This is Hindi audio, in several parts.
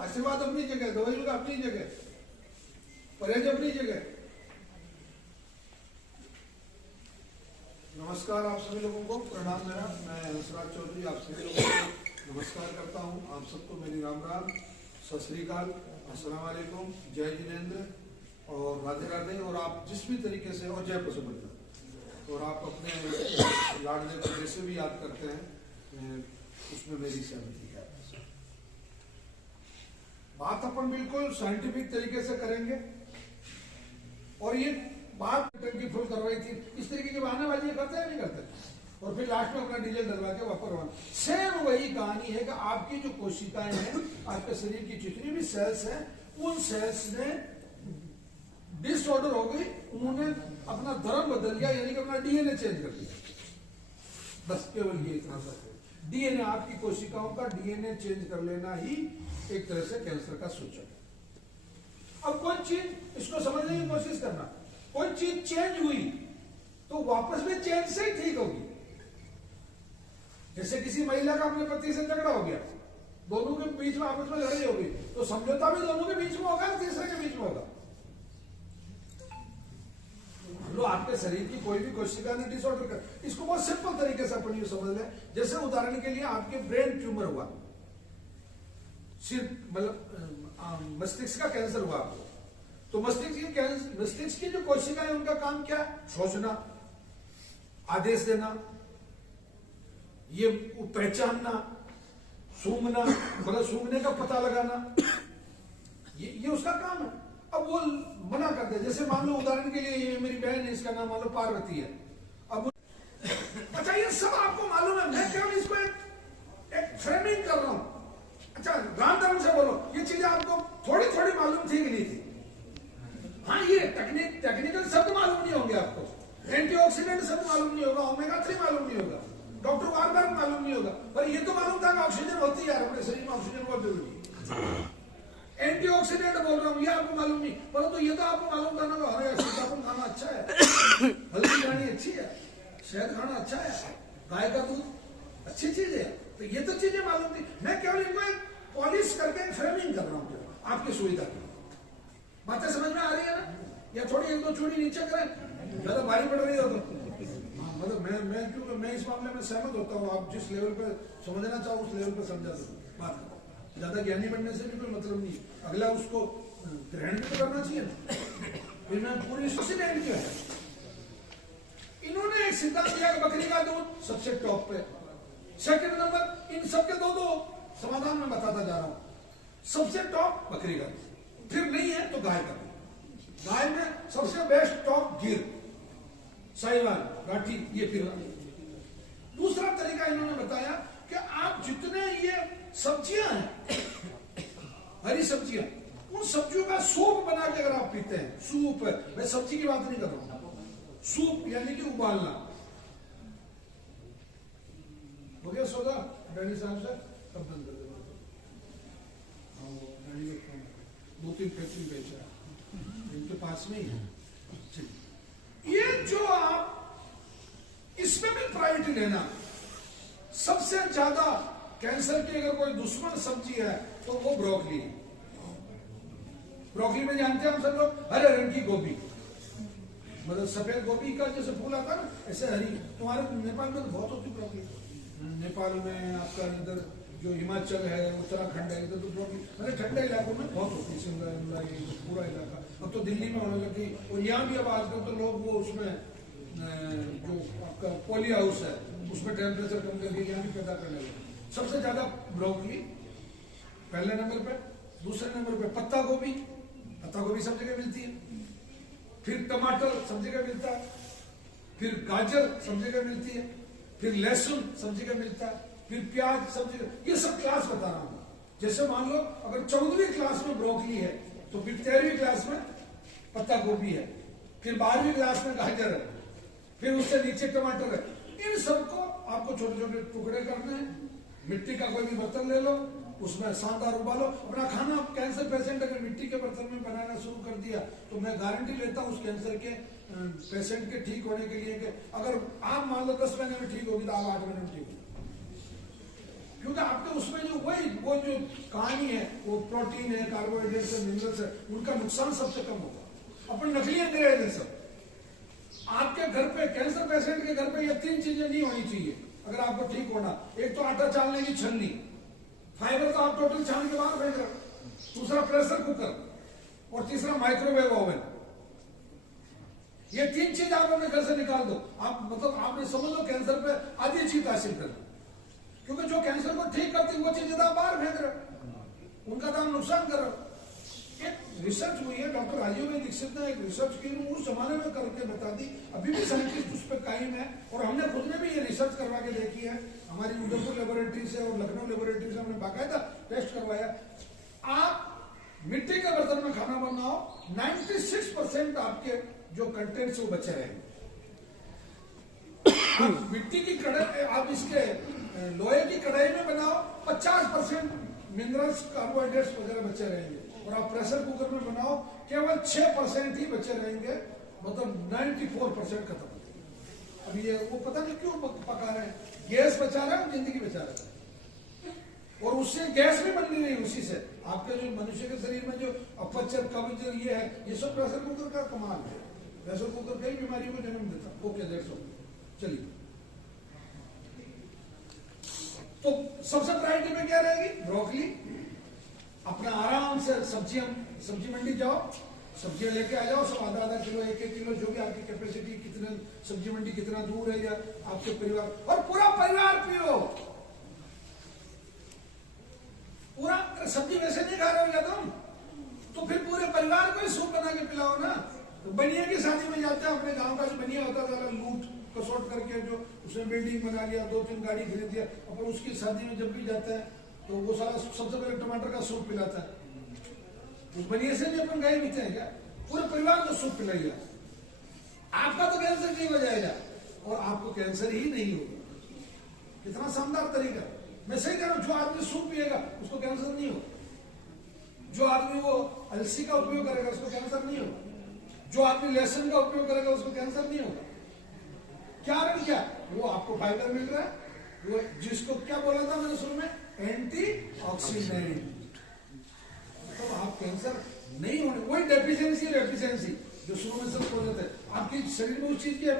आशीर्वाद अपनी जगह, दवाई का अपनी जगह, परहेज अपनी जगह। नमस्कार आप सभी लोगों को, प्रणाम मेरा, मैं हंसराज चौधरी आप सभी लोगों को नमस्कार करता हूं। आप सबको मेरी राम राम, सत श्री अकाल, अस्सलाम वालेकुम, जय जिनेंद्र और राधे राधे। और आप जिस भी तरीके से, और जय पशुपति, और आप अपने लाडले को जैसे भी याद करते हैं उसमें मेरी सहमति है। बात अपन बिल्कुल साइंटिफिक तरीके से करेंगे और ये बात टंकी फुल करवाई थी, इस तरीके की बहानाबाजी करते हैं नहीं करते, और फिर लास्ट में अपना डीजल डलवा के वापस रवाना। सेम वही कहानी है कि आपकी जो कोशिकाएं हैं, आपके शरीर की जितनी भी सेल्स हैं, उन सेल्स ने डिसऑर्डर हो गई, उन्होंने अपना धर्म बदल दिया, यानी कि अपना डीएनए चेंज कर दिया। बस केवल ये इतना सा डीएनए, आपकी कोशिकाओं का डीएनए चेंज कर लेना ही एक तरह से कैंसर का सूचक है। अब कोई चीज, इसको समझने की कोशिश करना, कोई चीज चेंज हुई तो वापस में चेंज से ही ठीक होगी। जैसे किसी महिला का अपने पति से झगड़ा हो गया, दोनों के बीच में आपस में लड़ाई हो गई, तो समझौता भी दोनों के बीच में होगा, तीसरे के बीच में होगा। लो आपके शरीर की कोई भी कोशिका ने डिसऑर्डर कर, इसको बहुत सिंपल तरीके से अपन ये समझ लें। जैसे उदाहरण के लिए आपके ब्रेन ट्यूमर हुआ, सिर्फ मतलब मस्तिष्क का कैंसर हुआ आपको, तो मस्तिष्क की जो कोशिका है उनका काम क्या है? सोचना, आदेश देना, ये पहचानना, सूंघना, मतलब सूंघने का पता लगाना, ये उसका काम है। अब वो मना कर दे, जैसे मान लो उदाहरण के लिए ये मेरी बहन है, इसका नाम मान लो पार्वती है। अब अच्छा ये सब आपको मालूम है, मैं केवल इसको एक फ्रेमिंग कर रहा हूं। अच्छा राम धर्म से बोलो, ये चीजें आपको थोड़ी थोड़ी मालूम थी कि नहीं थी? हाँ, ये टेक्निकल शब्द मालूम नहीं होंगे आपको, एंटीऑक्सीडेंट शब्द मालूम नहीं होगा, ओमेगा 3 मालूम नहीं होगा, डॉक्टर वारबर्ग मालूम नहीं होगा, पर ये तो मालूम था कि ऑक्सीजन होती है यार, अपने शरीर में ऑक्सीजन बहुत जरूरी है। एंटीऑक्सीडेंट बोल रहा हूँ, ये आपको मालूम नहीं, परंतु ये तो आपको मालूम था ना, अरे सीताफल खाना अच्छा है, हल्दी खानी अच्छी है, शहद खाना अच्छा है, गाय का दूध अच्छी चीज है, तो ये तो चीजें मालूम थी। मैं केवल इनको पॉलिश करके फ्रेमिंग कर रहा हूँ आपकी सुविधा की। बातें समझ में आ रही है ना? या थोड़ी एक दो चूड़ी नीचे करें, ज्यादा भारी पड़ रही हो तो मतलब मैं इस मामले में सहमत होता हूँ। आप जिस लेवल पे समझना चाहो उस लेवल पे समझा दो बात। ज्यादा ज्ञानी बनने से भी कोई मतलब नहीं, अगला उसको ग्रहण भी तो करना चाहिए ना। फिर मैं पूरी सुसिडेंट किया है, इन्होंने एक सिद्धांत दिया कि बकरी का दूध सबसे टॉप पे। सेकंड नंबर, इन सबके दो समाधान में बताता जा रहा हूं। सबसे टॉप बकरी का, फिर नहीं है तो गाय का। गाय में सबसे बेस्ट टॉप गिर, साहिवाल, राठी, ये फिर। दूसरा तरीका इन्होंने बताया कि आप जितने ये सब्जियां हैं, हरी सब्जियां, उन सब्जियों का सूप बना के अगर आप पीते हैं, सूप, मैं सब्जी की बात नहीं कर रहा हूं, सूप यानी कि उबालना। हो गया सौदा डैडी साहब से, कब बंद कर देना? दो तीन फैक्ट्री बेचा है इनके पास में ही है। ये जो आप इसमें भी प्रायोरिटी देना, सबसे ज्यादा कैंसर की अगर कोई दुश्मन सब्जी है तो वो ब्रोकली। ब्रोकली में जानते हैं हम सब लोग, हरे रंग की गोभी, मतलब सफेद गोभी का जैसे फूल आता है ना, ऐसे हरी। तुम्हारे नेपाल में तो बहुत होती ब्रोकली, नेपाल में, आपका इधर जो हिमाचल है, उत्तराखंड है, इधर तो ब्रोकली मतलब ठंडे इलाकों में बहुत होती है, शिमला ये पूरा इलाका। अब तो दिल्ली में होने लगी, और यहाँ भी अब आजकल तो लोग वो उसमें जो आपका पॉली हाउस है उसमें टेम्परेचर कम करके यहाँ भी पैदा करने लगे। सबसे ज्यादा ब्रोकली पहले नंबर पे, दूसरे नंबर पे पत्ता गोभी सब जगह मिलती है, फिर टमाटर सब जगह मिलता है, फिर गाजर सब जगह मिलती है, फिर लहसुन सब जगह मिलता है, फिर प्याज सब जगह। ये सब क्लास बता रहा हूं, जैसे मान लो अगर 14वीं क्लास में ब्रोकली है तो फिर 13वीं क्लास में पत्ता गोभी है, फिर 12वीं क्लास में गाजर है, फिर उससे नीचे टमाटर है। इन सबको आपको छोटे छोटे टुकड़े करने हैं। मिट्टी का कोई भी बर्तन ले लो, उसमें शानदार उबालो अपना खाना। कैंसर पेशेंट अगर मिट्टी के बर्तन में बनाना शुरू कर दिया तो मैं गारंटी लेता हूँ उस कैंसर के पेशेंट के ठीक होने के लिए कि अगर आप मान लो 10 महीने में ठीक होगी तो आप 8 महीने में ठीक होगी, क्योंकि आपके उसमें जो वो जो कहानी है वो प्रोटीन है, कार्बोहाइड्रेट्स है, मिनरल्स है, उनका नुकसान सबसे कम होगा। अपन नकली अंग्रेज है सब। आपके घर पे कैंसर पेशेंट के घर पे ये 3 चीजें नहीं होनी चाहिए अगर आपको ठीक होना। एक तो आटा छानने की छन्नी, फाइबर तो आप टोटल छान के बाहर फेंक रहे, दूसरा प्रेशर कुकर और तीसरा माइक्रोवेव ओवन। ये 3 चीज आप अपने घर से निकाल दो, आप मतलब आपने समझ लो कैंसर पे आधी जीत हासिल कर लो। क्योंकि जो कैंसर को ठीक करती वो चीजें आप बाहर फेंक रहे, उनका तो नुकसान कर रहे। एक रिसर्च हुई है, डॉक्टर राजीव भाई दीक्षित ने एक रिसर्च की, उस जमाने में करके बता दी। अभी भी साइंटिस्ट उस पर कायम है और हमने खुद ने भी ये रिसर्च करवा के देखी है। हमारी उदयपुर लेबोरेटरी से और लखनऊ लेबोरेटरी से हमने बाकायदा टेस्ट करवाया। आप मिट्टी के बर्तन में खाना बनाओ, 96% आपके जो कंटेंट्स वो बचे रहेंगे। आप मिट्टी की कढ़ाई, आप इसके लोहे की कढ़ाई में बनाओ, 50% मिनरल्स, कार्बोहाइड्रेट्स वगैरह बचे रहेंगे। और आप प्रेशर कुकर में बनाओ, केवल 6% ही बचे रहेंगे, मतलब 94% खत्म। अभी ये वो पता नहीं क्यों पका रहे हैं, गैस बचा रहे हैं, जिंदगी बचा रहे हैं। और उससे गैस भी बननी नहीं, उसी से आपके जो मनुष्य के शरीर में जो अपच, कब्ज ये है, ये सब प्रेशर कुकर का कमाल है। प्रेशर कुकर कई बीमारियों को जन्म देता। Okay, that's all. चलिए, तो सबसे प्रायोरिटी में क्या रहेगी? ब्रोकली। अपना आराम से सब्जी मंडी जाओ, सब्जियां लेके आ जाओ, सब आधा किलो, 1 किलो, जो भी आपकी कैपेसिटी, कितने सब्जी मंडी कितना दूर है या आपके परिवार, और पूरा परिवार पियो। पूरा सब्जी वैसे नहीं खा रहे हो या तुम, तो फिर पूरे परिवार को ही सूप बना के पिलाओ ना। तो बनिया की शादी में जाते हैं, अपने गांव का जो बनिया होता था, लूट कसौट करके जो उसने बिल्डिंग बना लिया, 2-3 गाड़ी खरीद दिया, अपन उसकी शादी में जब भी जाते हैं तो वो सारा सबसे पहले टमाटर का सूप पिलाता है। उस बनिए से भी अपन गाय पीते हैं क्या? पूरे परिवार को सूप पिलाइए। आपका तो कैंसर नहीं हो जाएगा और आपको कैंसर ही नहीं होगा। कितना शानदार तरीका। मैं सही कह रहा हूं, जो आदमी सूप पिएगा उसको कैंसर नहीं होगा। जो आदमी वो अलसी का उपयोग करेगा उसको कैंसर नहीं होगा। जो आदमी लहसुन का उपयोग करेगा उसको कैंसर नहीं होगा। क्या वो आपको फाइबर मिल रहा है, वो जिसको क्या बोला था मैंने शुरू में, एंटीऑक्सीडेंट। मतलब आप कैंसर नहीं होने, वही डेफिशिएंसी जो शुरू में सब बोल रहे थे, आपके शरीर में उस चीज की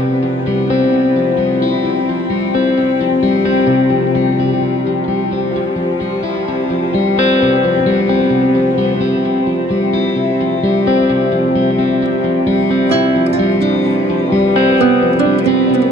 है।